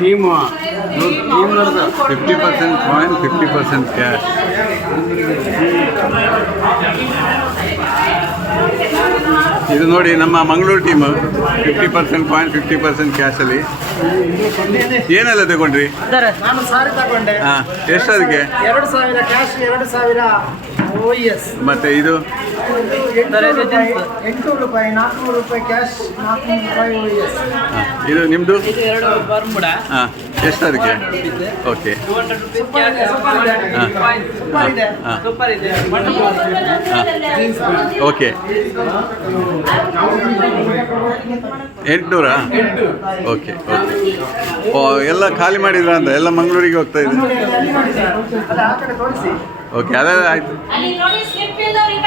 Team 50% coin 50% cash. ಇದು ನೋಡಿ ನಮ್ಮ ಮಂಗಳೂರು ಟೀಮು 50% ಕಾಯಿನ್ 50% ಕ್ಯಾಶಲ್ಲಿ. ಏನೆಲ್ಲ ತಗೊಂಡ್ರಿ? ನಾನು ಸಾರಿ ತಗೊಂಡೆ. ಹಾಂ, ಎಷ್ಟು ಅದಕ್ಕೆ? 2000 ಕ್ಯಾಶ್, 2000 OES. ಮತ್ತೆ ಇದು 800 ರೂಪಾಯಿ, 400 ರೂಪಾಯಿ ಕ್ಯಾಶ್, 400 ರೂಪಾಯಿ OES. ಇದು ನಿಮ್ಮದು? ಇದು 2 ಬರ್ಮುಡ. ಹಾಂ, ಎಷ್ಟು ಅದಕ್ಕೆ? ಓಕೆ, 200 ರೂಪಾಯಿ ಕ್ಯಾಶ್, ಸೂಪರ್ ಇದೆ. ಹಾಂ, ಸೂಪರ್ ಇದೆ. ಓಕೆ. 800? Okay okay. ಓ, ಎಲ್ಲ ಖಾಲಿ ಮಾಡಿದ್ರ ಅಂತ? ಎಲ್ಲ ಮಂಗಳೂರಿಗೆ ಹೋಗ್ತಾ ಇದೆ. ಅದು ಆ ಕಡೆ ತೋರಿಸಿ. ಓಕೆ, ಅದೇ ಆಯಿತು. ಅಲ್ಲಿ ನೋಡಿ ಸ್ಲಿಪ್ ಇದ್ದವರಿಗೆ